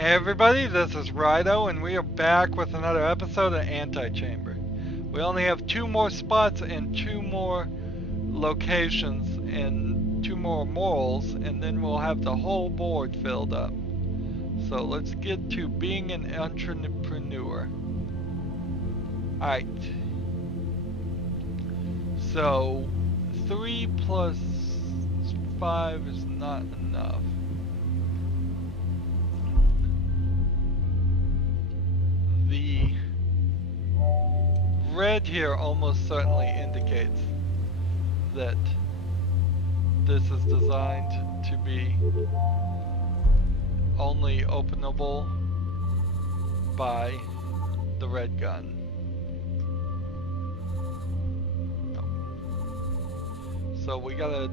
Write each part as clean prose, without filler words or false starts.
Hey everybody, this is Rydo, and we are back with another episode of Antichamber. We only have 2 more spots and 2 more locations and 2 more morals, and then we'll have the whole board filled up. So let's get to being an entrepreneur. Alright. So 3 plus 5 is not enough. The red here almost certainly indicates that this is designed to be only openable by the red gun. So we gotta,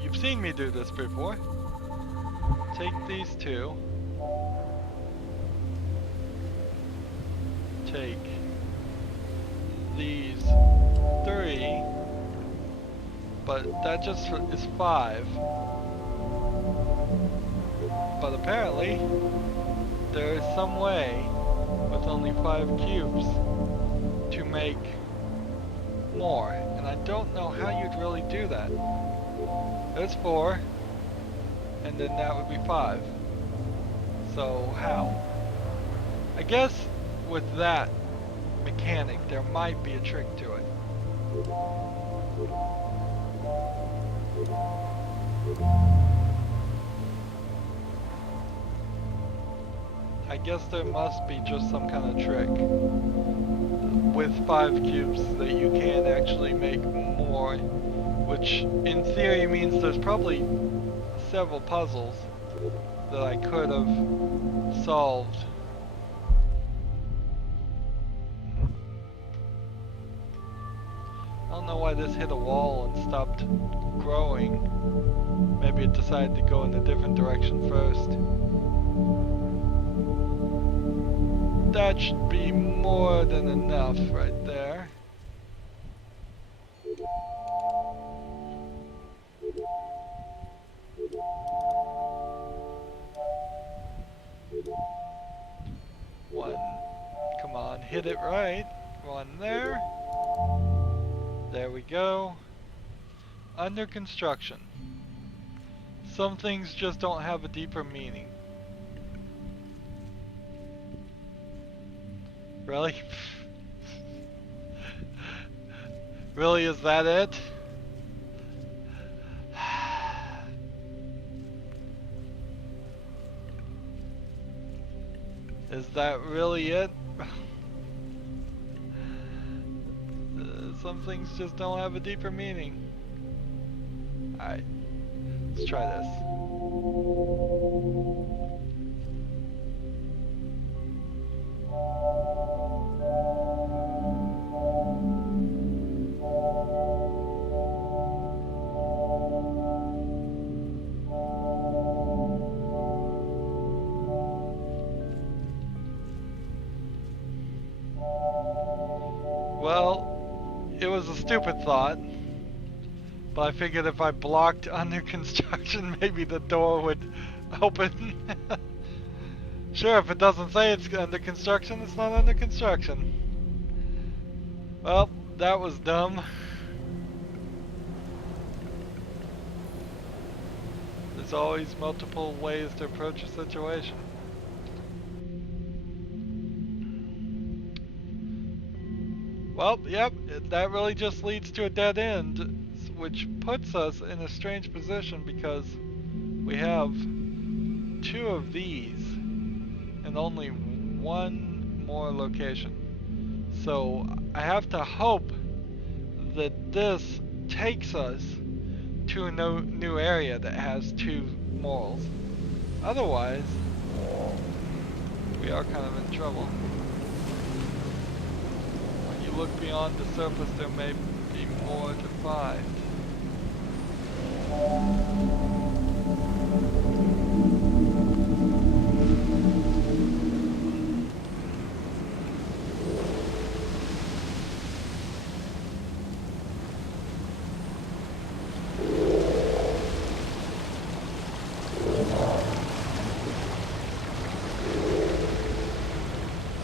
you've seen me do this before. Take these 2. Take these 3, but that just is 5. But apparently, there is some way with only 5 cubes to make more, and I don't know how you'd really do that. There's 4, and then that would be 5. So how? I guess with that mechanic, there might be a trick to it. I guess there must be just some kind of trick with 5 cubes that you can actually make more, which in theory means there's probably several puzzles that I could have solved. I don't know why this hit a wall and stopped growing. Maybe it decided to go in a different direction first. That should be more than enough right there. One. Come on, hit it right. 1 there. There we go. Under construction. Some things just don't have a deeper meaning. Really? Really, is that it? Is that really it? Some things just don't have a deeper meaning. Alright, let's try this. Well, it was a stupid thought, but I figured if I blocked under construction, maybe the door would open. Sure, if it doesn't say it's under construction, it's not under construction. Well, that was dumb. There's always multiple ways to approach a situation. Well, yep, that really just leads to a dead end, which puts us in a strange position because we have 2 of these and only 1 more location. So I have to hope that this takes us to a new area that has 2 morals. Otherwise, we are kind of in trouble. Look beyond the surface, there may be more to find.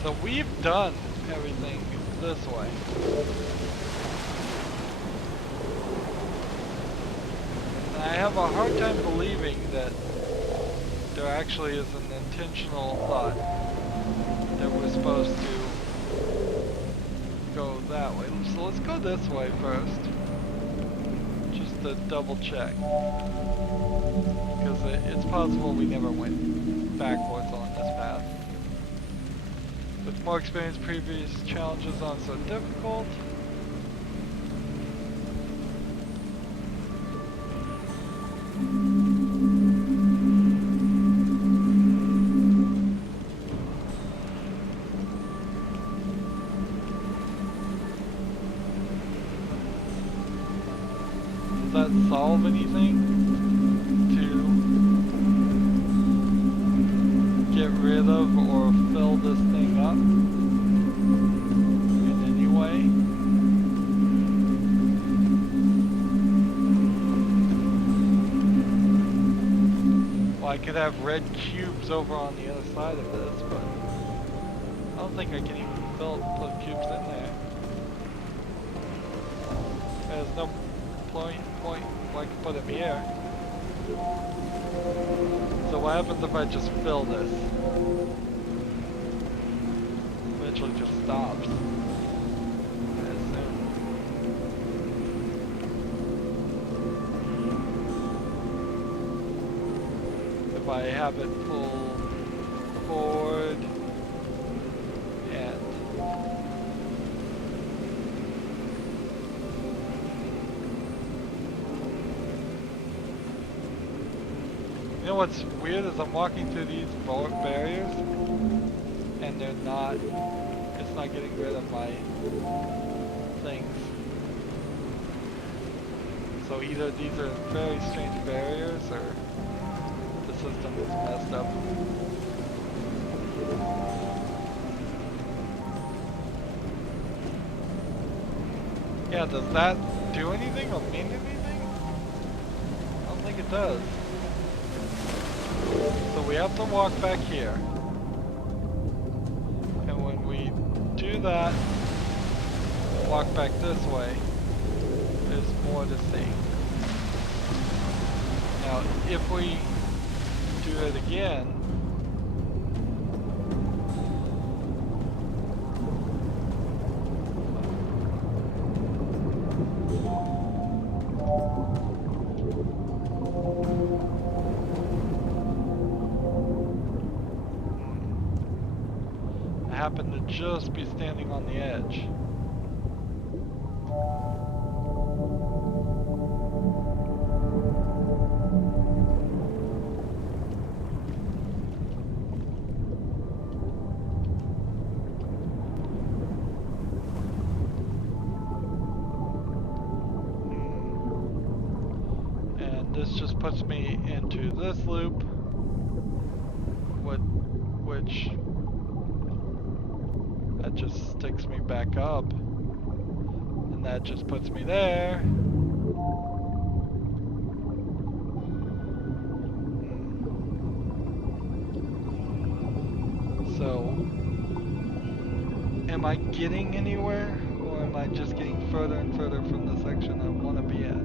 So we've done everything this way. And I have a hard time believing that there actually is an intentional thought that we're supposed to go that way. So let's go this way first. Just to double check. Because it's possible we never went backwards on this path. With more experience, previous challenges aren't so difficult. Does that solve anything to get rid of or fill this thing up in any way? Well, I could have red cubes over on the other side of this, but I don't think I can even put cubes in there. There's no point where I can put them here. So what happens if I just fill this? Eventually just stops. I assume. If I have it pull forward and you know what's weird is I'm walking through these barriers and they're not, it's not getting rid of my things. So either these are very strange barriers or the system is messed up. Yeah, does that do anything or mean anything? I don't think it does. So we have to walk back here. And when we do that, walk back this way, there's more to see. Now, if we do it again, I happen to just be standing on the edge. This just puts me into this loop, which that just sticks me back up, and that just puts me there. So, am I getting anywhere, or am I just getting further and further from the section I want to be at?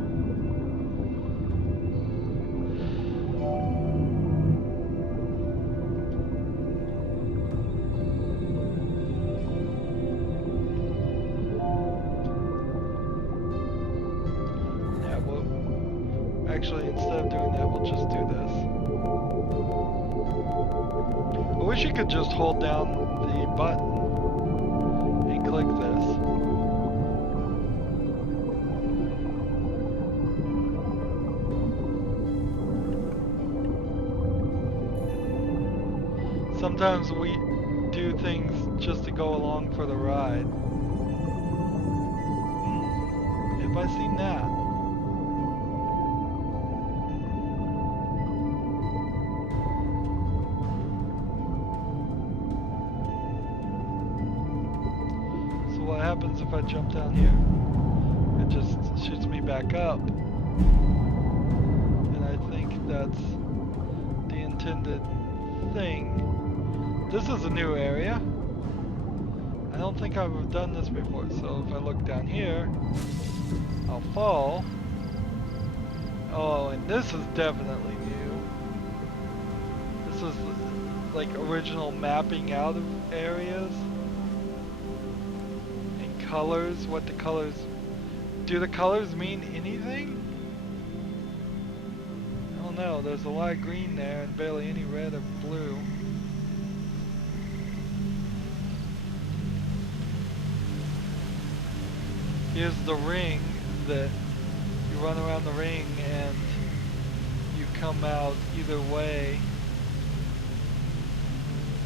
Actually, instead of doing that, we'll just do this. I wish you could just hold down the button and click this. Sometimes we do things just to go along for the ride. Have I seen that? What happens if I jump down here? It just shoots me back up. And I think that's the intended thing. This is a new area. I don't think I've done this before, so if I look down here, I'll fall. Oh, and this is definitely new. This is like original mapping out of areas. And colors, what the colors... Do the colors mean anything? I don't know, there's a lot of green there and barely any red or blue. Here's the ring that you run around the ring and you come out either way.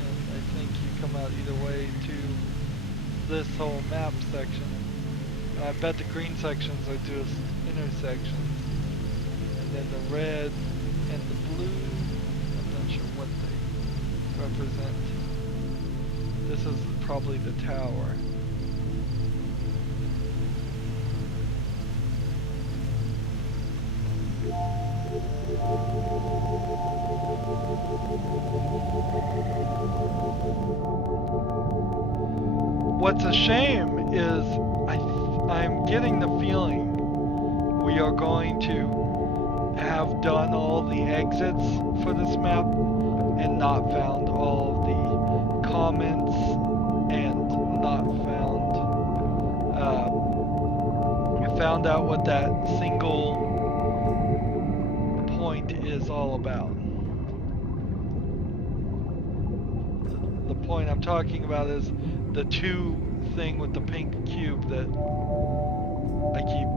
And I think you come out either way to this whole map section. And I bet the green sections are just intersections. And then the red and the blue, I'm not sure what they represent. This is probably the tower. What's a shame is I'm getting the feeling we are going to have done all the exits for this map and not found all the comments and not found out what that single point is all about. The point I'm talking about is the 2 thing with the pink cube that I keep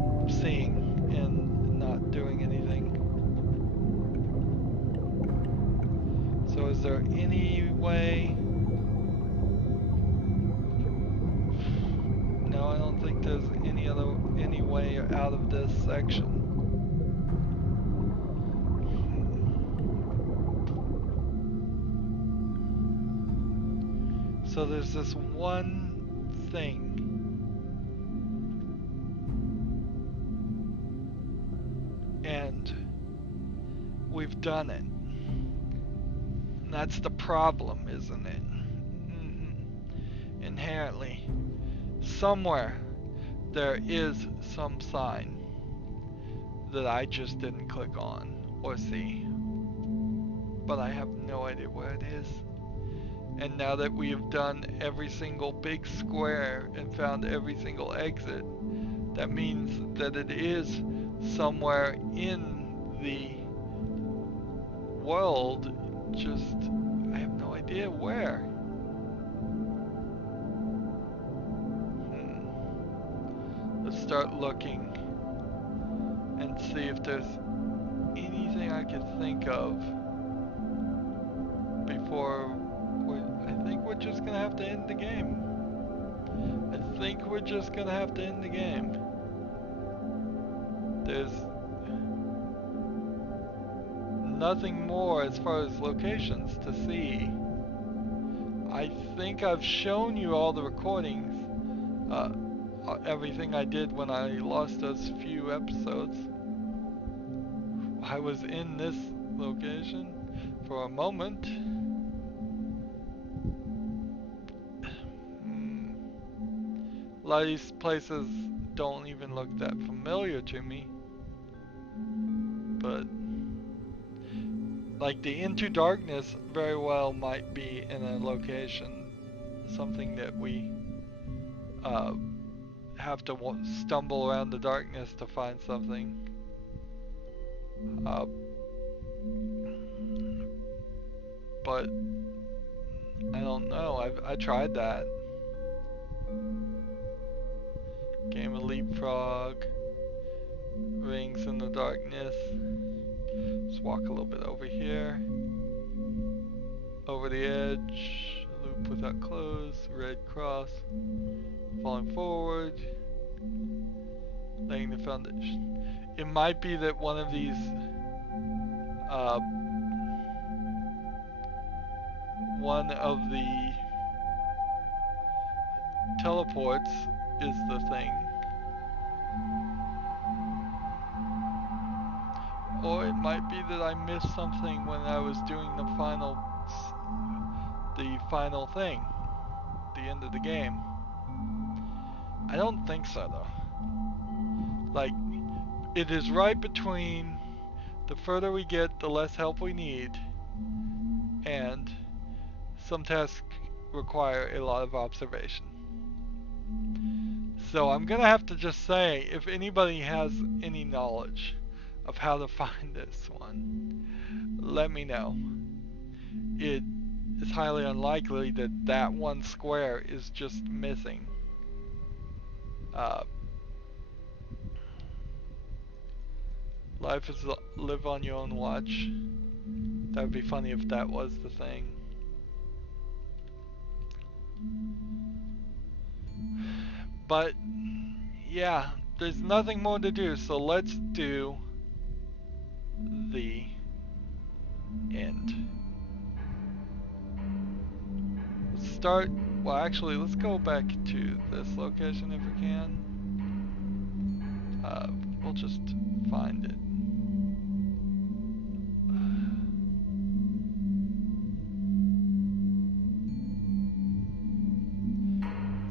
seeing and not doing anything. So is there any way? No, I don't think there's any way out of this section. So there's this one thing. And we've done it. And that's the problem, isn't it? Inherently. Somewhere there is some sign that I just didn't click on or see. But I have no idea where it is. And now that we have done every single big square and found every single exit, that means that it is somewhere in the world, just I have no idea where. Let's start looking and see if there's anything I can think of before I think we're just gonna have to end the game. I think we're just gonna have to end the game. There's nothing more as far as locations to see. I think I've shown you all the recordings, everything I did when I lost those few episodes. I was in this location for a moment. A lot of these places don't even look that familiar to me. But like the Into Darkness very well might be in a location, something that we have to stumble around the darkness to find something. But I don't know. I tried that. Game of Leapfrog, Rings in the Darkness. Let's walk a little bit over here. Over the edge, loop without clothes, red cross, falling forward, laying the foundation. It might be that one of these one of the teleports is the thing. Or it might be that I missed something when I was doing the final thing, the end of the game. I don't think so, though. Like, it is right between the further we get, the less help we need, and some tasks require a lot of observation. So I'm gonna have to just say, if anybody has any knowledge of how to find this one, let me know. It is highly unlikely that that one square is just missing. Life is live on your own watch. That would be funny if that was the thing. But yeah, there's nothing more to do, so let's do the end. Let's start, well actually let's go back to this location if we can. We'll just find it.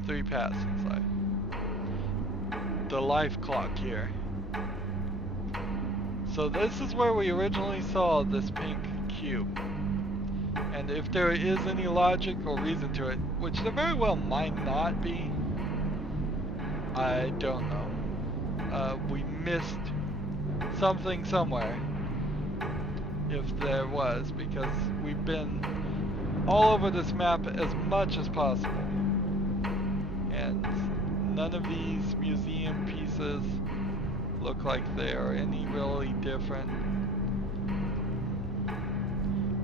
Three paths inside. The life clock here. So this is where we originally saw this pink cube. And if there is any logic or reason to it, which there very well might not be, I don't know. We missed something somewhere, if there was, because we've been all over this map as much as possible. And none of these museum pieces look like they are any really different,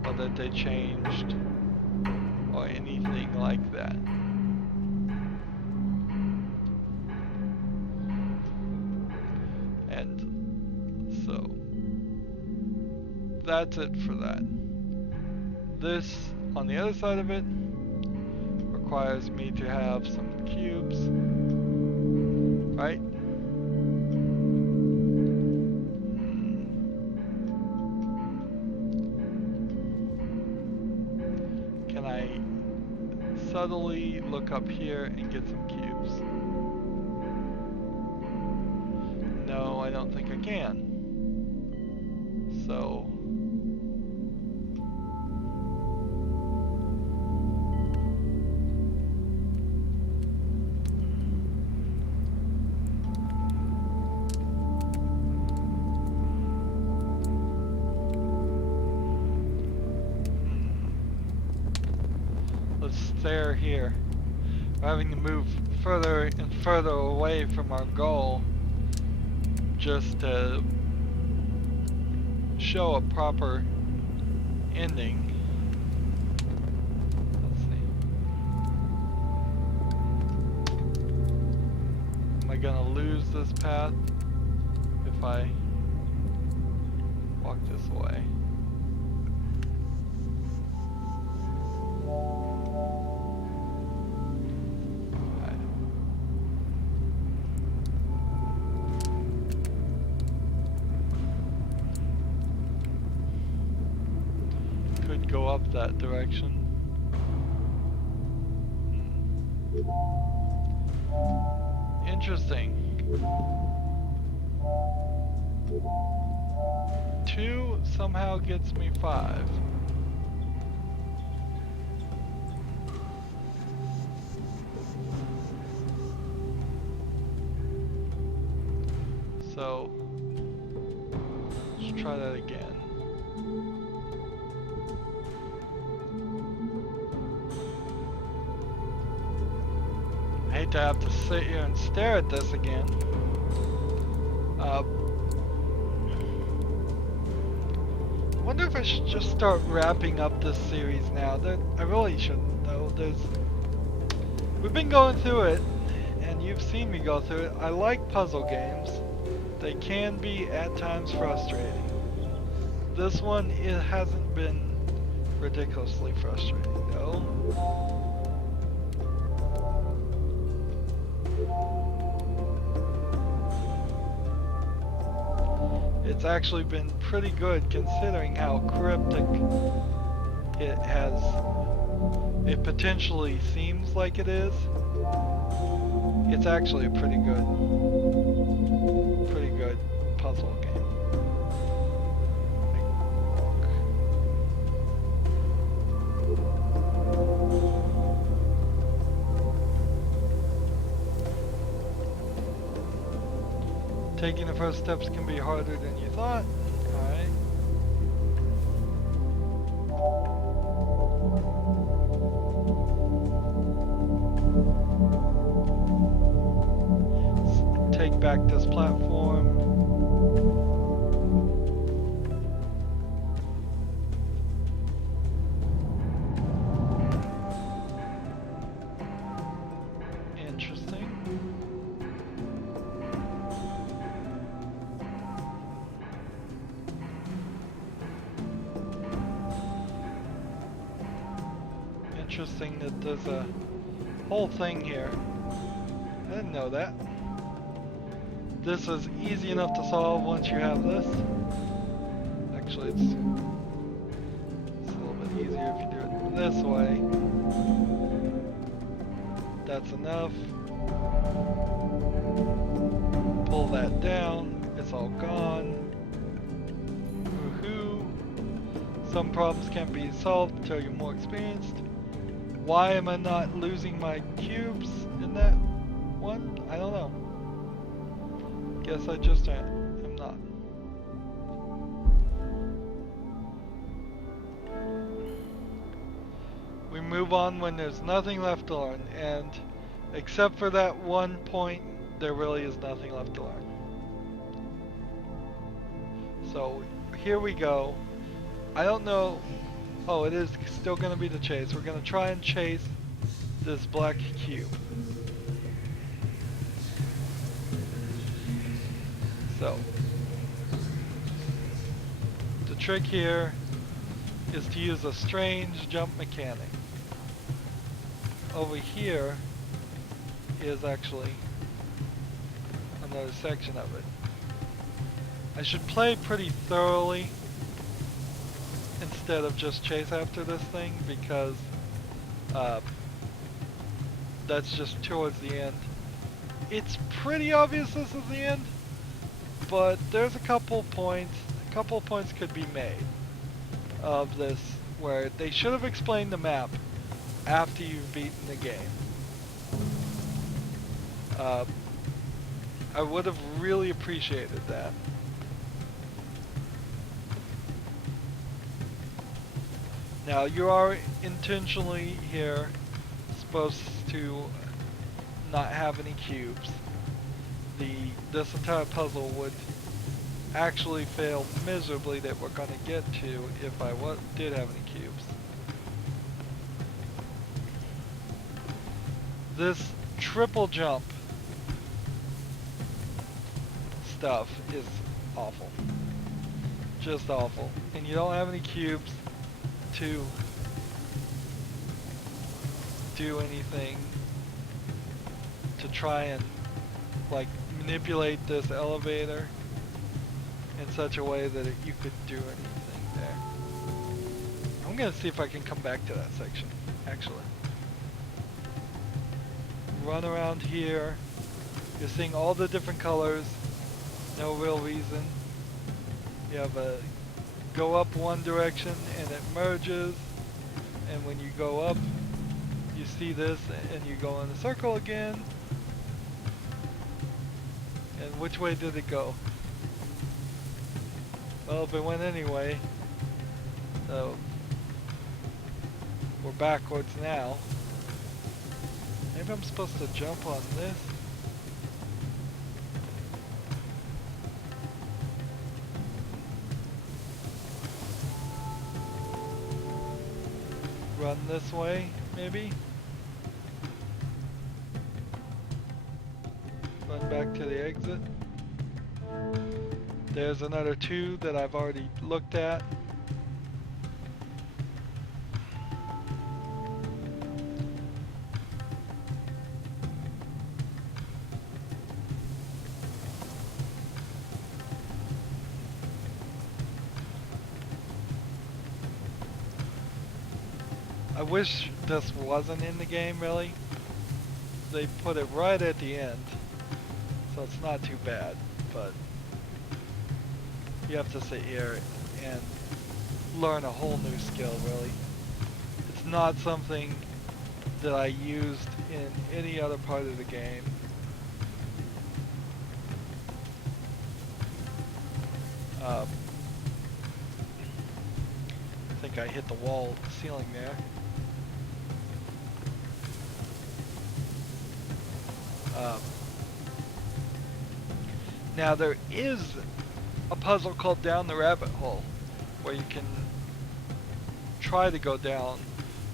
or that they changed, or anything like that. And so, that's it for that. This, on the other side of it, requires me to have some cubes, right? Can I subtly look up here and get some cubes? No, I don't think I can. So let's stare here. We're having to move further and further away from our goal just to show a proper ending. Let's see. Am I gonna lose this path if I walk this way? Go up that direction. Interesting. 2 somehow gets me 5. So let's try that again. I hate to have to sit here and stare at this again. I wonder if I should just start wrapping up this series now. I really shouldn't though. We've been going through it, and you've seen me go through it. I like puzzle games. They can be at times frustrating. This one, it hasn't been ridiculously frustrating though. It's actually been pretty good considering how cryptic it has it potentially seems like it is, it's actually a pretty good puzzle game. Taking the first steps can be harder than you thought. Alright. Take back this platform. Interesting. Interesting that there's a whole thing here. I didn't know that. This is easy enough to solve once you have this. Actually, it's a little bit easier if you do it this way. That's enough. Pull that down. It's all gone. Woohoo. Some problems can't be solved until you're more experienced. Why am I not losing my cubes in that one? I don't know. Guess I just am not. We move on when there's nothing left to learn, and except for that one point, there really is nothing left to learn. So here we go. I don't know. Oh, it is still going to be the chase. We're going to try and chase this black cube. So, the trick here is to use a strange jump mechanic. Over here is actually another section of it. I should play pretty thoroughly instead of just chase after this thing, because that's just towards the end. It's pretty obvious this is the end, but there's a couple points could be made of this where they should have explained the map after you've beaten the game. I would have really appreciated that. Now, you are intentionally here supposed to not have any cubes. This entire puzzle would actually fail miserably that we're going to get to if I did have any cubes. This triple jump stuff is awful. Just awful. And you don't have any cubes to do anything to try and like manipulate this elevator in such a way that you could do anything there. I'm gonna see if I can come back to that section, actually. Run around here. You're seeing all the different colors. No real reason. You have a go up one direction and it merges, and when you go up you see this and you go in a circle again. And which way did it go? Well, if it went anyway, so we're backwards now. Maybe I'm supposed to jump on this. Run this way, maybe? Run back to the exit. There's another two that I've already looked at. I wish this wasn't in the game, really. They put it right at the end, so it's not too bad, but you have to sit here and learn a whole new skill, really. It's not something that I used in any other part of the game. I think I hit the wall ceiling there. Now there is a puzzle called Down the Rabbit Hole, where you can try to go down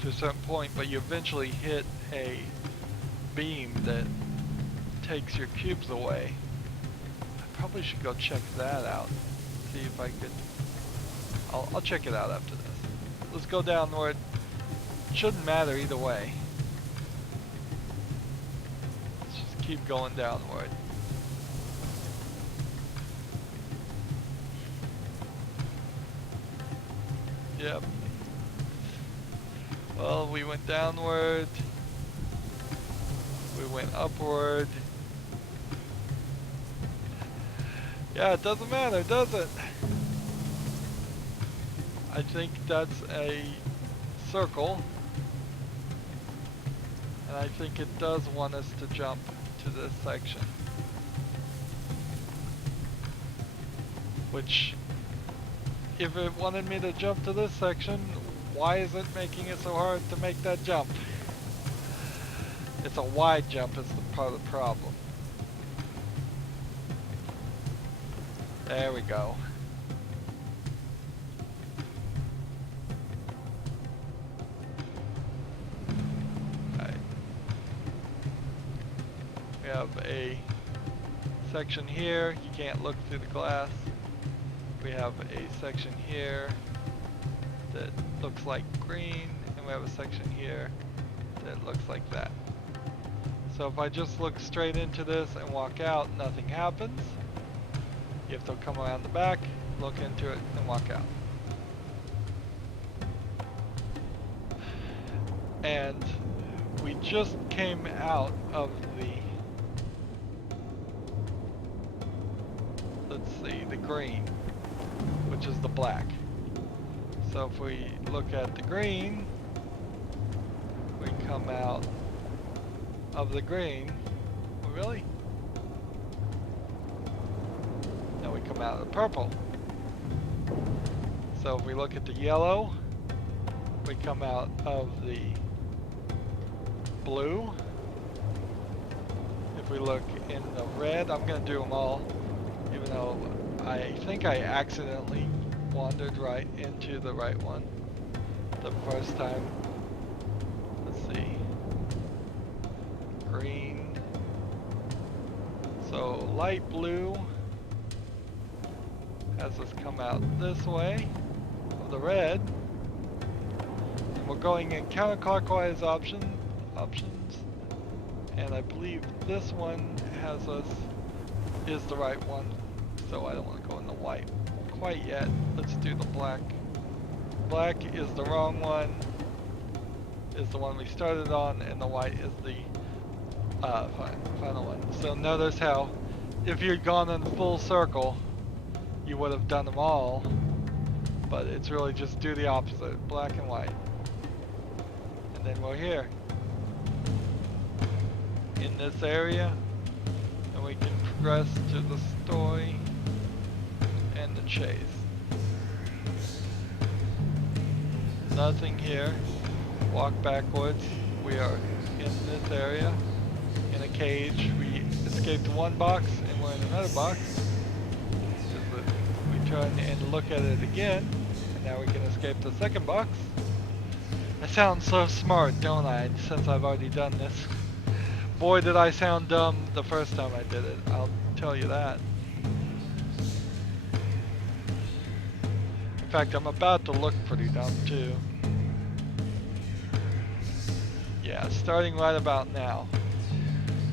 to a certain point, but you eventually hit a beam that takes your cubes away. I probably should go check that out. See if I could. I'll check it out after this. Let's go downward. Shouldn't matter either way. Let's just keep going downward. Yep. Well, we went downward. We went upward. Yeah, it doesn't matter, does it? I think that's a circle. And I think it does want us to jump to this section. Which, if it wanted me to jump to this section, why is it making it so hard to make that jump? It's a wide jump is the part of the problem. There we go. Alright. We have a section here. You can't look through the glass. We have a section here that looks like green, and we have a section here that looks like that. So if I just look straight into this and walk out, nothing happens. You have to come around the back, look into it, and walk out. And we just came out of the, let's see, the green, which is the black. So if we look at the green, we come out of the green. Oh, really? Now we come out of the purple. So if we look at the yellow, we come out of the blue. If we look in the red, I'm going to do them all, even though I think I accidentally wandered right into the right one the first time. Let's see. Green. So light blue has us come out this way of the red. And we're going in counterclockwise options. And I believe this one has us, is the right one. So I don't want to go in the white quite yet. Let's do the black. Black is the wrong one, is the one we started on, and the white is the final one. So notice how if you'd gone in full circle, you would have done them all, but it's really just do the opposite, black and white. And then we're here in this area, and we can progress to the story and the chase. Nothing here. Walk backwards. We are in this area in a cage. We escaped one box and we're in another box. We turn and look at it again, and now we can escape the second box. I sound so smart, don't I, since I've already done this. Boy, did I sound dumb the first time I did it, I'll tell you that. In fact, I'm about to look pretty dumb too. Yeah, starting right about now.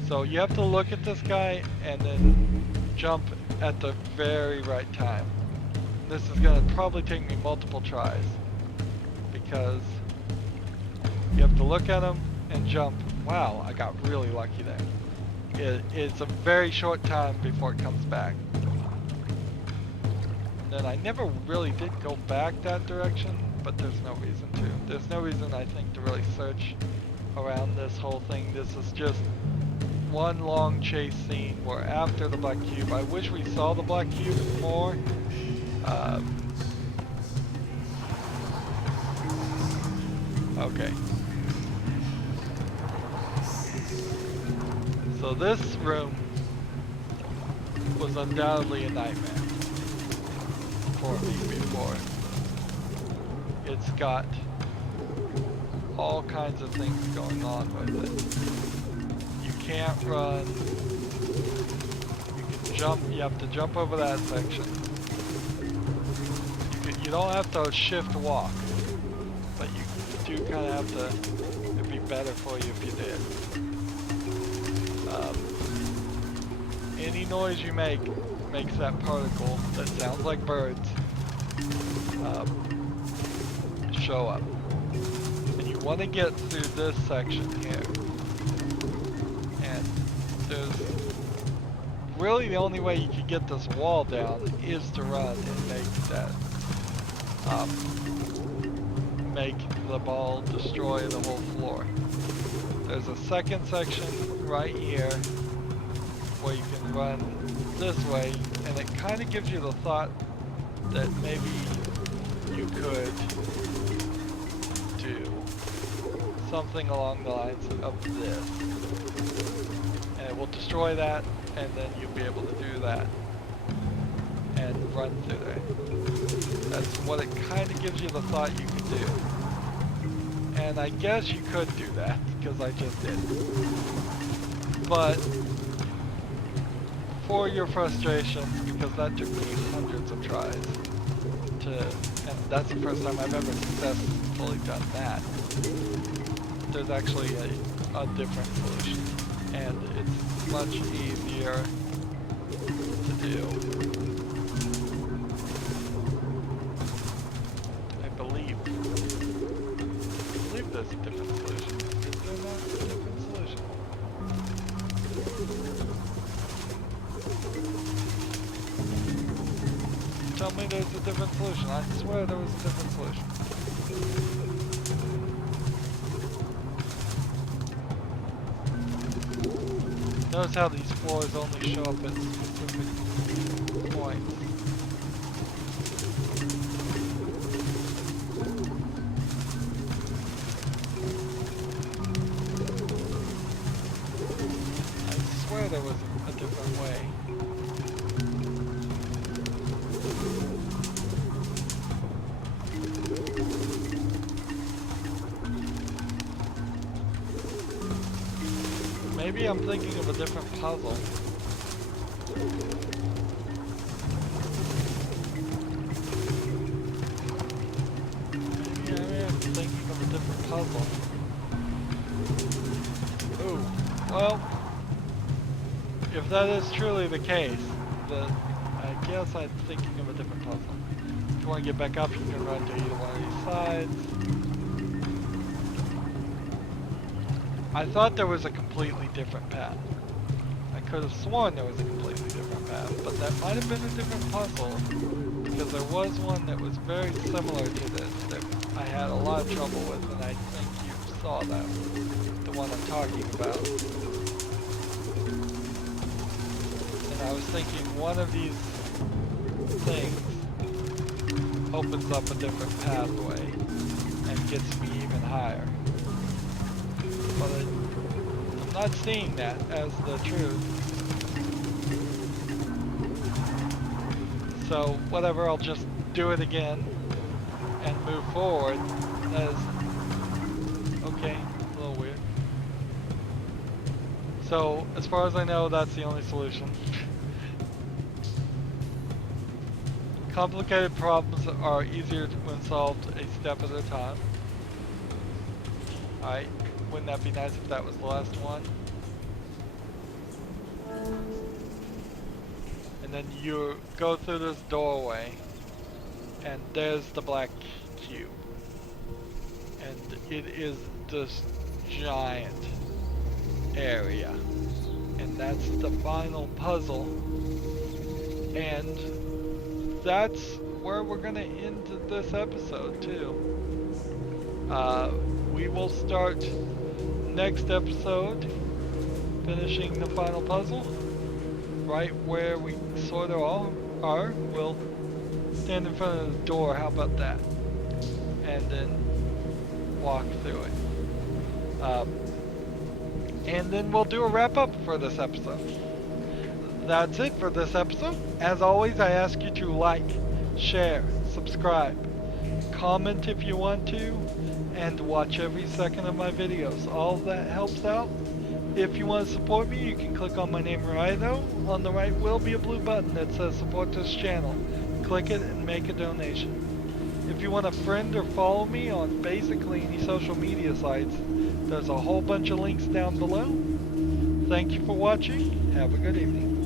So you have to look at this guy and then jump at the very right time. This is going to probably take me multiple tries, because You have to look at them and jump. Wow, I got really lucky there. It's a very short time before it comes back. And then I never really did go back that direction, but there's no reason to. There's no reason, I think, to really search around this whole thing. This is just one long chase scene. We're after the black cube. I wish we saw the black cube more. Okay. So this room was undoubtedly a nightmare for me before. It's got all kinds of things going on with it. You can't run. You can jump. You have to jump over that section. You don't have to shift walk, but you do kind of have to. It'd be better for you if you did. Any noise you make makes that particle that sounds like birds show up. And you want to get through this section here. And there's really the only way you can get this wall down is to run and make that make the ball destroy the whole floor. There's a second section right here where you can run this way, and it kind of gives you the thought that maybe you could do something along the lines of this. And it will destroy that, and then you'll be able to do that and run through there. That's what it kind of gives you the thought you could do. And I guess you could do that, because I just did. But for your frustration, because that took me hundreds of tries and that's the first time I've ever successfully done that. There's actually a different solution, and it's much easier to do. I believe there's a different solution. Is there not a different solution? Tell me there's a different solution. I swear there was a different solution. Notice how these floors only show up at specific points. I swear there was a different way. Maybe I'm thinking of a different puzzle. Maybe I am thinking of a different puzzle. Ooh, well, if that is truly the case, then I guess I'm thinking of a different puzzle. If you want to get back up, you can run to either one of these sides. I thought there was a completely different path. I could have sworn there was a completely different path, but that might have been a different puzzle, because there was one that was very similar to this that I had a lot of trouble with, and I think you saw that, the one I'm talking about. And I was thinking one of these things opens up a different pathway and gets me even higher. But I'm not seeing that as the truth. So whatever, I'll just do it again and move forward. That is okay, a little weird. So as far as I know, that's the only solution. Complicated problems are easier when solved a step at a time. Alright. Wouldn't that be nice if that was the last one? And then you go through this doorway, and there's the black cube. And it is this giant area. And that's the final puzzle. And that's where we're gonna end this episode too. We will start next episode finishing the final puzzle right where we sort of all are. We'll stand in front of the door, how about that? And then walk through it. And then we'll do a wrap up for this episode. That's it for this episode. As always, I ask you to like, share, subscribe, comment if you want to, and watch every second of my videos. All of that helps out. If you want to support me, you can click on my name, Rydo. On the right will be a blue button that says support this channel. Click it and make a donation. If you want to friend or follow me on basically any social media sites, there's a whole bunch of links down below. Thank you for watching. Have a good evening.